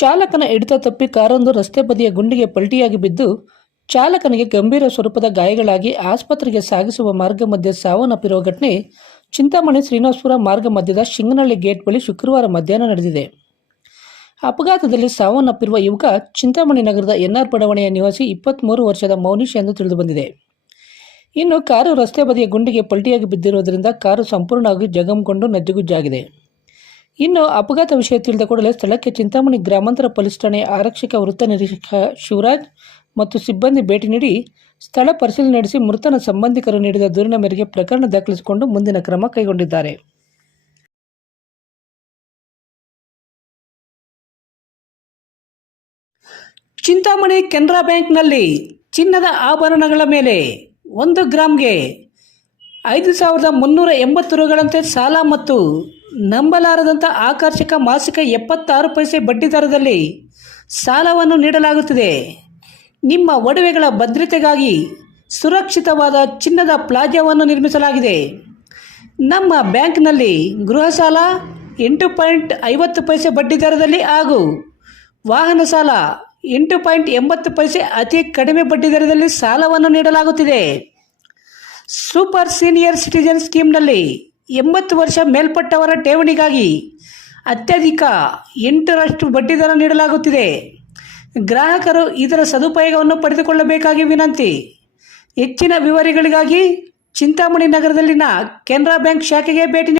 ಚಾಲಕನ ಹಿಡಿತ ತಪ್ಪಿ ಕಾರೊಂದು ರಸ್ತೆ ಬದಿಯ ಗುಂಡಿಗೆ ಪಲ್ಟಿಯಾಗಿ ಬಿದ್ದು, ಚಾಲಕನಿಗೆ ಗಂಭೀರ ಸ್ವರೂಪದ ಗಾಯಗಳಾಗಿ ಆಸ್ಪತ್ರೆಗೆ ಸಾಗಿಸುವ ಮಾರ್ಗ ಮಧ್ಯೆ ಸಾವನ್ನಪ್ಪಿರುವ ಘಟನೆ ಚಿಂತಾಮಣಿ ಶ್ರೀನಿವಾಸಪುರ ಮಾರ್ಗ ಮಧ್ಯದ ಶಿಂಗನಹಳ್ಳಿ ಗೇಟ್ ಬಳಿ ಶುಕ್ರವಾರ ಮಧ್ಯಾಹ್ನ ನಡೆದಿದೆ. ಅಪಘಾತದಲ್ಲಿ ಸಾವನ್ನಪ್ಪಿರುವ ಯುವಕ ಚಿಂತಾಮಣಿ ನಗರದ ಎನ್ಆರ್ ಬಡಾವಣೆಯ ನಿವಾಸಿ ಇಪ್ಪತ್ತ್ಮೂರು ವರ್ಷದ ಮೌನೀಶ್ ಎಂದು ತಿಳಿದುಬಂದಿದೆ ಇನ್ನು ಕಾರು ರಸ್ತೆ ಬದಿಯ ಗುಂಡಿಗೆ ಪಲ್ಟಿಯಾಗಿ ಬಿದ್ದಿರುವುದರಿಂದ ಕಾರು ಸಂಪೂರ್ಣವಾಗಿ ಜಗಮ್ಗೊಂಡು ನಜ್ಜುಗುಜ್ಜಾಗಿದೆ ಇನ್ನು ಅಪಘಾತ ವಿಷಯ ತಿಳಿದ ಕೂಡಲೇ ಸ್ಥಳಕ್ಕೆ ಚಿಂತಾಮಣಿ ಗ್ರಾಮಾಂತರ ಪೊಲೀಸ್ ಠಾಣೆ ಆರಕ್ಷಕ ವೃತ್ತ ನಿರೀಕ್ಷಕ ಶಿವರಾಜ್ ಮತ್ತು ಸಿಬ್ಬಂದಿ ಭೇಟಿ ನೀಡಿ ಸ್ಥಳ ಪರಿಶೀಲನೆ ನಡೆಸಿ ಮೃತನ ಸಂಬಂಧಿಕರು ನೀಡಿದ ದೂರಿನ ಮೇರೆಗೆ ಪ್ರಕರಣ ದಾಖಲಿಸಿಕೊಂಡು ಮುಂದಿನ ಕ್ರಮ ಕೈಗೊಂಡಿದ್ದಾರೆ. ಚಿಂತಾಮಣಿ ಕೆನರಾ ಬ್ಯಾಂಕ್ನಲ್ಲಿ ಚಿನ್ನದ ಆಭರಣಗಳ ಮೇಲೆ ಒಂದು ಗ್ರಾಮ್ಗೆ ಐದು ಸಾವಿರದ ಮುನ್ನೂರ ಎಂಬತ್ತು ರೂಗಳಂತೆ ಸಾಲ ಮತ್ತು ನಂಬಲಾರದಂಥ ಆಕರ್ಷಕ ಮಾಸಿಕ ಎಪ್ಪತ್ತಾರು ಪೈಸೆ ಬಡ್ಡಿ ದರದಲ್ಲಿ ಸಾಲವನ್ನು ನೀಡಲಾಗುತ್ತಿದೆ. ನಿಮ್ಮ ಒಡವೆಗಳ ಭದ್ರತೆಗಾಗಿ ಸುರಕ್ಷಿತವಾದ ಚಿನ್ನದ ಪ್ಲಾಜಾವನ್ನು ನಿರ್ಮಿಸಲಾಗಿದೆ. ನಮ್ಮ ಬ್ಯಾಂಕ್ನಲ್ಲಿ ಗೃಹ ಸಾಲ ಎಂಟು ಪಾಯಿಂಟ್ ಐವತ್ತು ಪೈಸೆ ಬಡ್ಡಿ ದರದಲ್ಲಿ ಹಾಗೂ ವಾಹನ ಸಾಲ ಎಂಟು ಪಾಯಿಂಟ್ ಎಂಬತ್ತು ಪೈಸೆ ಅತಿ ಕಡಿಮೆ ಬಡ್ಡಿ ದರದಲ್ಲಿ ಸಾಲವನ್ನು ನೀಡಲಾಗುತ್ತಿದೆ. ಸೂಪರ್ ಸೀನಿಯರ್ ಸಿಟಿಜನ್ ಸ್ಕೀಮ್ನಲ್ಲಿ ಎಂಬತ್ತು ವರ್ಷ ಮೇಲ್ಪಟ್ಟವರ ಠೇವಣಿಗಾಗಿ ಅತ್ಯಧಿಕ ಎಂಟರಷ್ಟು ಬಡ್ಡಿದರ ನೀಡಲಾಗುತ್ತಿದೆ. ಗ್ರಾಹಕರು ಇದರ ಸದುಪಯೋಗವನ್ನು ಪಡೆದುಕೊಳ್ಳಬೇಕಾಗಿ ವಿನಂತಿ. ಹೆಚ್ಚಿನ ವಿವರಗಳಿಗಾಗಿ ಚಿಂತಾಮಣಿ ನಗರದಲ್ಲಿನ ಕೆನರಾ ಬ್ಯಾಂಕ್ ಶಾಖೆಗೆ ಭೇಟಿ